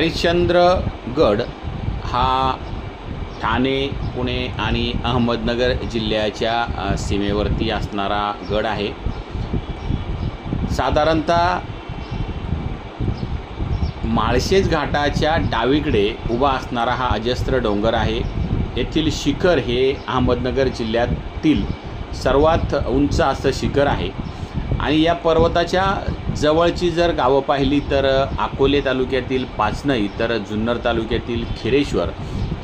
हरिश्चंद्रगड हा ठाणे पुणे आणि अहमदनगर जिल्ह्याच्या सीमेवरती असणारा गड आहे. साधारणतः माळशेज घाटाच्या डावीकडे उभा असणारा हा अजस्त्र डोंगर आहे. येथील शिखर हे अहमदनगर जिल्ह्यातील सर्वात उंच असं शिखर आहे. आणि या पर्वताच्या जवळची जर गावं पाहिली तर अकोले तालुक्यातील पाचनई तर जुन्नर तालुक्यातील खिरेश्वर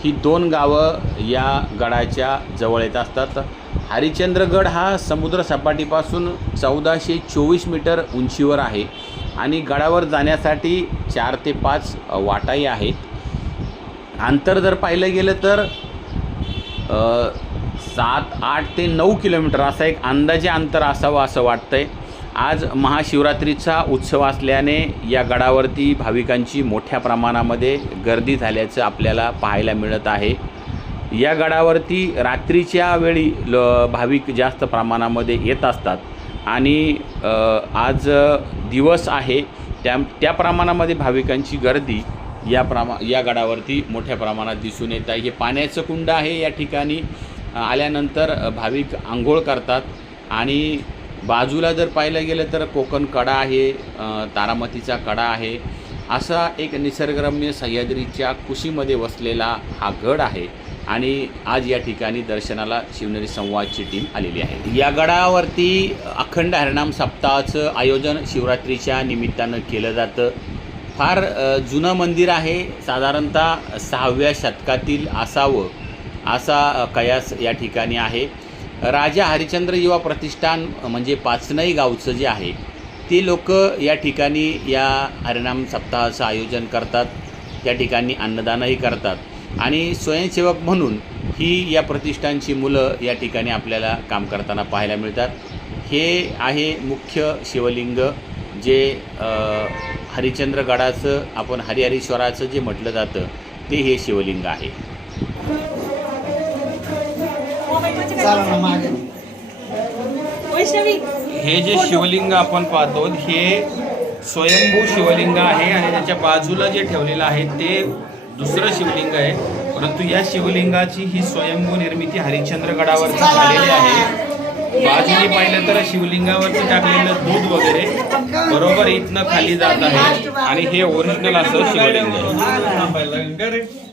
ही दोन गावं या गडाच्या जवळ येत असतात. हरिचंद्रगड हा समुद्रसपाटीपासून चौदाशे चोवीस मीटर उंचीवर आहे आणि गडावर जाण्यासाठी चार ते पाच वाटाही आहेत. अंतर जर पाहिलं गेलं तर सात आठ ते नऊ किलोमीटर असा एक अंदाजे अंतर असावं असं वाटतंय. आज महाशिवरात्रीचा उत्सव असल्याने या गडावरती भाविकांची मोठ्या प्रमाणामध्ये गर्दी झाल्याचं आपल्याला पाहायला मिळत आहे. या गडावरती रात्रीच्या वेळी ल भाविक जास्त प्रमाणामध्ये येत असतात. आणि आज दिवस आहे त्या त्या प्रमाणामध्ये भाविकांची गर्दी या प्रमा या गडावरती मोठ्या प्रमाणात दिसून येत आहे. हे पाण्याचं कुंड आहे या ठिकाणी. आल्यानंतर भाविक आंघोळ करतात आणि बाजूला जर पाहिलं गेलं तर कोकण कडा आहे तारामतीचा कडा आहे. असा एक निसर्गरम्य सह्याद्रीच्या कुशीमध्ये वसलेला हा गड आहे आणि आज या ठिकाणी दर्शनाला शिवनेरी संवादची टीम आलेली आहे. या गडावरती अखंड हरिणाम सप्ताहाचं आयोजन शिवरात्रीच्या निमित्तानं केलं जातं. फार जुनं मंदिर आहे. साधारणतः सहाव्या शतकातील असावं असा कयास या ठिकाणी आहे. राजा हरिचंद्र युवा प्रतिष्ठान म्हणजे पाचनई गावचं जे आहे ते लोक या ठिकाणी या हरिनाम सप्ताहाचं आयोजन करतात त्या ठिकाणी अन्नदानही करतात. आणि स्वयंसेवक म्हणून ही या प्रतिष्ठानची मुलं या ठिकाणी आपल्याला काम करताना पाहायला मिळतात. हे आहे मुख्य शिवलिंग जे हरिचंद्रगडाचं आपण हरिहरीश्वराचं जे म्हटलं जातं ते हे शिवलिंग आहे. हे जे शिवलिंग आपण पाहतो हे स्वयंभू शिवलिंग आहे आणि त्याच्या बाजूला जे ठेवलेलं आहे ते दुसरं शिवलिंग आहे. परंतु या शिवलिंगाची ही स्वयंभू निर्मिती हरिश्चंद्रगडावरती झालेली आहे. बाजूने पाहिलं तर शिवलिंगावरती टाकलेलं दूध वगैरे बरोबर इथनं खाली जात आहे. आणि हे ओरिजिनल असं शिवलिंग आहे.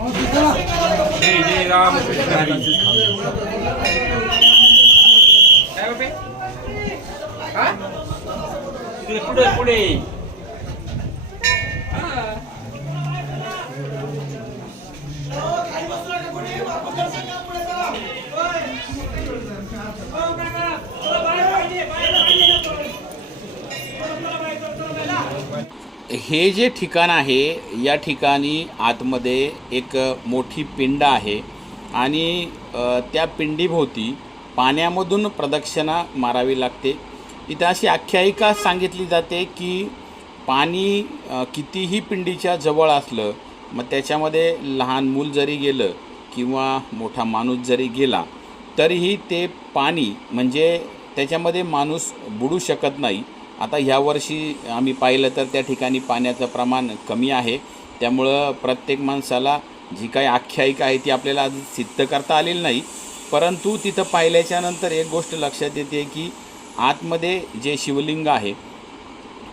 जय जय रामकृष्ण हरी. पुढे पुढे. हे जे ठिकाण आहे या ठिकाणी आतमध्ये एक मोठी पिंड आहे आणि त्या पिंडीभोवती पाण्यामधून प्रदक्षिणा मारावी लागते. इथं अशी आख्यायिका सांगितली जाते की पाणी कितीही पिंडीच्या जवळ असलं मग त्याच्यामध्ये लहान मूल जरी गेलं किंवा मोठा माणूस जरी गेला तरीही ते पाणी म्हणजे त्याच्यामध्ये माणूस बुडू शकत नाही. आता ह्या वर्षी आम्ही पाहिलं तर त्या ठिकाणी पाण्याचं प्रमाण कमी आहे. त्यामुळं प्रत्येक माणसाला जी काही आख्यायिका आहे ती आपल्याला आज सिद्ध करता आलेली नाही. परंतु तिथं पाहिल्याच्यानंतर एक गोष्ट लक्षात येते की आतमध्ये जे शिवलिंग आहे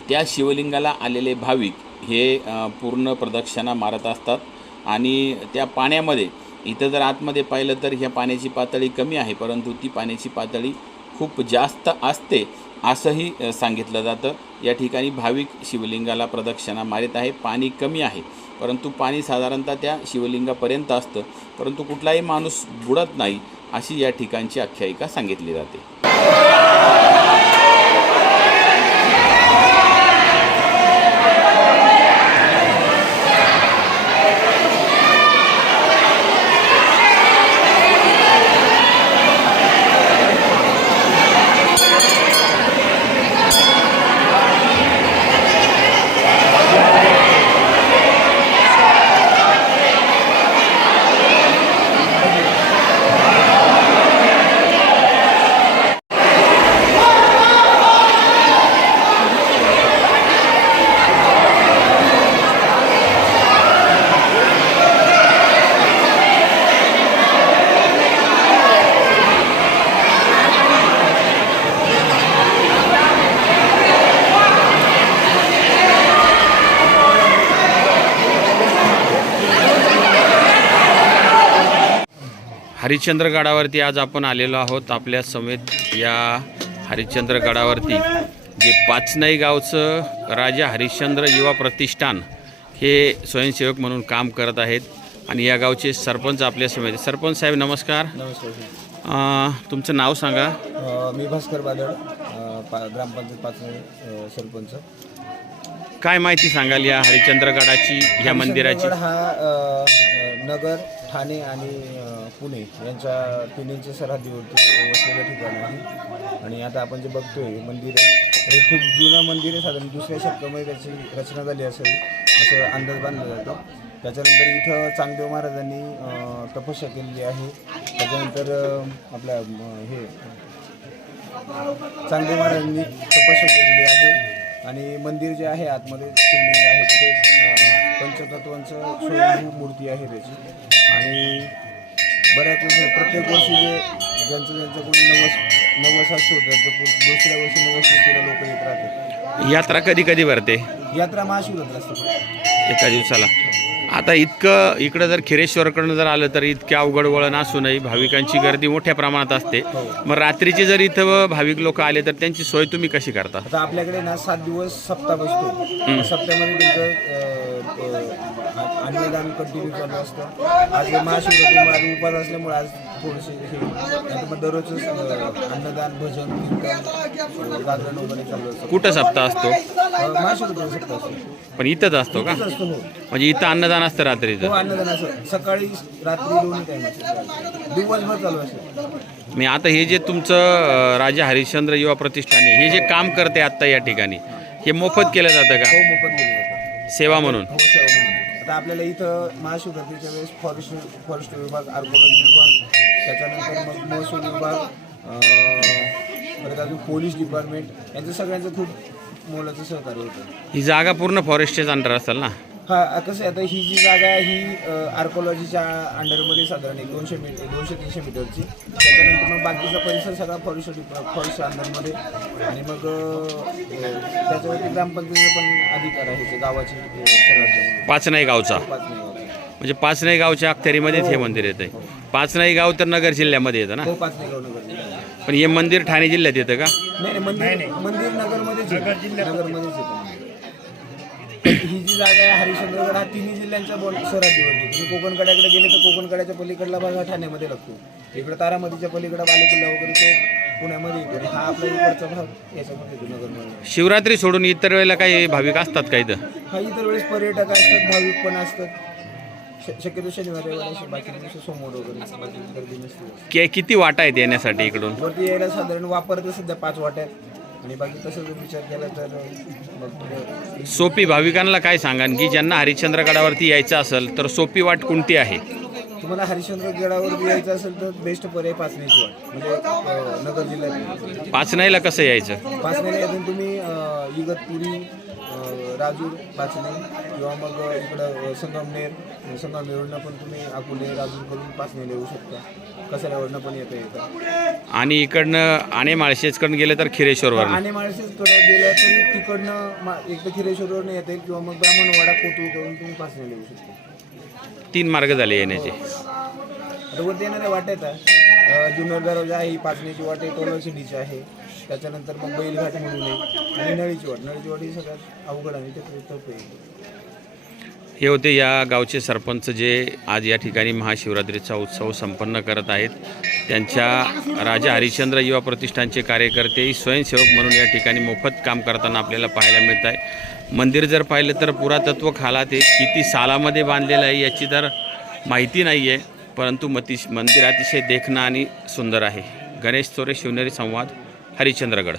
त्या शिवलिंगाला आलेले भाविक हे पूर्ण प्रदक्षिणा मारत असतात. आणि त्या पाण्यामध्ये इथं जर आतमध्ये पाहिलं तर ह्या पाण्याची पातळी कमी आहे परंतु ती पाण्याची पातळी खूप जास्त असते. असंही सांगितलं जातं. या ठिकाणी भाविक शिवलिंगाला प्रदक्षिणा मारित आहे. पाणी कमी आहे. परंतु पाणी साधारणतः त्या शिवलिंगापर्यंत असतं. परंतु कुठलाही माणूस बुडत नाही अशी या ठिकाणची आख्यायिका सांगितली जाते. हरिश्चंद्रगडावरती आज आपण आलेलो आहोत आपल्या समेत या हरिश्चंद्रगडावरती जे पाचनाई गावचं राजा हरिश्चंद्र युवा प्रतिष्ठान हे स्वयंसेवक म्हणून काम करत आहेत. आणि या गावचे सरपंच आपल्या समेत. सरपंच साहेब नमस्कार. नमस्कार तुमचं नाव सांगा. मी भास्कर बादळ पा ग्रामपंचायत पाचने सरपंच. काय माहिती सांगाल या हरिश्चंद्रगडाची ह्या मंदिराची? शंकरगड हा नगर ठाणे आणि पुणे यांच्या तिन्हींच्या सरहद्दीवरती वसलेलं ठिकाण आहे. आणि आता आपण जे बघतो आहे मंदिर आहे. हे खूप जुनं मंदिर आहे साधारण दुसऱ्या शतकामध्ये त्याची रचना झाली असेल असं अंदाज बांधला जातो. त्याच्यानंतर इथं चांगदेव महाराजांनी तपस्या केलेली आहे. त्याच्यानंतर आपल्या हे चांगदेव महाराजांनी तपस्या केलेली आहे. आणि मंदिर जे आहे आतमध्ये शिवलिंग आहे तिथे पंचतत्वांचं मूर्ती आहे त्याची. आणि बऱ्याच वेळेस प्रत्येक वर्षी जे ज्यांचं ज्यांचं कोणी नवस नवस असतो त्यांचं पु- दुसऱ्या वर्षी नवस तिथीला लोक येत राहतात. यात्रा कधी कधी भरते? यात्रा महाशिवरात्र असते. एका दिवसाला. आता इतकं इकडं जर खिरेश्वरकडनं जर आलं तर इतके अवघड वळण असूनही भाविकांची गर्दी मोठ्या प्रमाणात असते. मग रात्रीचे जर इथं भाविक लोक आले तर त्यांची सोय तुम्ही कशी करता? आता आपल्याकडे ना सात दिवस सप्ताह बसतो. अं, अं, अन्नदान कंटिन्यू चालू असतं. आज महाशिवरात्री आज उपास असल्यामुळे आज थोडेसे हे नाहीतर मग दररोजच अं, अन्नदान भजन कीर्तन अं, जागरण वगैरे चालू असतं. कुठं सप्ताह असतो? अं, महाशिवरात्री सप्ताह असतो. पण इथंच असतो का? असतो हो. म्हणजे इथं अन्नदान असतं हो रात्रीचं अन्नदान असं. सकाळी रात्री दोन्ही टाइम असतं. दिवसभर चालू असतं. मी आता हे जे तुमचं अं, राजा हरिश्चंद्र युवा प्रतिष्ठान हे जे काम करते आत्ता या ठिकाणी हे मोफत केलं जातं हो का मोफत सेवा म्हणून. हो सेवा म्हणून. आता आपल्याला इथं महाशिवरात्रीच्या वेळेस फॉरेस्ट फॉरेस्ट विभाग आर्कोलॉजी विभाग त्याच्यानंतर मग महसूल विभाग अं, परत अजून पोलीस डिपार्टमेंट यांचं सगळ्यांचं खूप मोलाचं सहकार्य होतं. ही जागा पूर्ण फॉरेस्टच्याच अंडर असेल ना? हा कसं आहे आता ही जी जागा आहे ही आर्कोलॉजीच्या अंडरमध्ये साधारण एक दोनशे मीटर दोनशे तीनशे मीटरची. त्याच्यानंतर मग बाकीचा परिसर सगळा फॉरेस्ट फॉरेस्ट अंडरमध्ये आणि मग त्याच्यावरती ग्रामपंचायतीचा पण अधिकार आहे गावाची पाचनाई गावचा. म्हणजे पाचनाई गावच्या अखत्यारीमध्येच हे मंदिर येतं पाचनाई गाव तर नगर जिल्ह्यामध्ये येतं ना? हो गाव नगर पण हे मंदिर ठाणे जिल्ह्यात येतं का? नाही नाही मंदिर मंदिर नगरमध्येच येतं. नगरमध्येच येतं ही जी जागा आहे हरिश्चंद्रगड हा तिन्ही जिल्ह्यांच्या बोल सरहद्दीवरती तुम्ही कोकणकड्याकडे गेले तर कोकणकड्याच्या पलीकडला भाग हा ठाण्यामध्ये लागतो. इकडे तारामतीच्या पलीकडे बालेकिल्ला वगैरे तो पुण्यामध्ये येतो. आणि हा आपला इकडचा भाग याच्यामध्ये येतो नगरमध्ये. शिवरात्री सोडून इतर वेळेला काही भाविक असतात का इथं? हा इतर वेळेस पर्यटक असतात भाविक पण असतात. श- शक्यतो शनिवार रविवार बाकी दिवशी सोमवार वगैरे बाकी गर्दी नसते. के किती वाटा आहेत येण्यासाठी इकडून? वरती यायला साधारण वापरते सध्या पाच वाट्यात आणि बाकी तसं जर विचार केला तर मग पुढे सोपी भाविकांना काय सांगान की ज्यांना हरिश्चंद्रगडावरती यायचं असेल तर सोपी वाट कोणती आहे? तुम्हाला हरिश्चंद्र गडावर यायचं असेल तर बेस्ट पर्याय पाचण्याची वाट म्हणजे अं, नगर जिल्ह्यात. पाचनाईला कसं यायचं? येथून तुम्ही अं, इगतपुरी अं, राजूर पाचणे किंवा मग इकडं अं, संगमनेर संगमनेरवरनं पण तुम्ही अकोले राजूर करून पाचण्याला येऊ शकता. कसाऱ्यावरनं पण येता येतं आणि इकडनं आणे माळशेजकडून गेलं तर खिरेश्वरवर आणि माळशेजकडे गेलं तरी तिकडनं मा- एक तर खिरेश्वरवरनं येता येईल किंवा मग ब्राह्मणवाडा कोतूर करून तुम्ही पाचण्याला येऊ शकता. तीन मार्ग झाले येण्याचे. आता वरती येणाऱ्या वाटेत आहे जुन्नर दरवाजा आहे ही पाचण्याची वाट आहे टोलर शिडीची आहे. त्याच्यानंतर मग बैलघाट म्हणून आहे. आणि नळीची वाट. नळीची वाट ही सगळ्यात अवघड आहे ते आहे. हे होते या गावचे सरपंच जे आज या ठिकाणी महाशिवरात्रीचा उत्सव संपन्न करत आहेत. त्यांच्या राजा हरिश्चंद्र युवा प्रतिष्ठानचे कार्यकर्ते स्वयंसेवक म्हणून या ठिकाणी मोफत काम करताना आपल्याला पाहायला मिळत आहे मंदिर जर पाहिलं तर पुरातत्व खाला ते किती सालामध्ये बांधलेलं आहे याची तर माहिती नाही आहे परंतु मतिश मंदिर अतिशय देखणं आणि सुंदर आहे. गणेश चोरे शिवनेरी संवाद हरिश्चंद्रगड.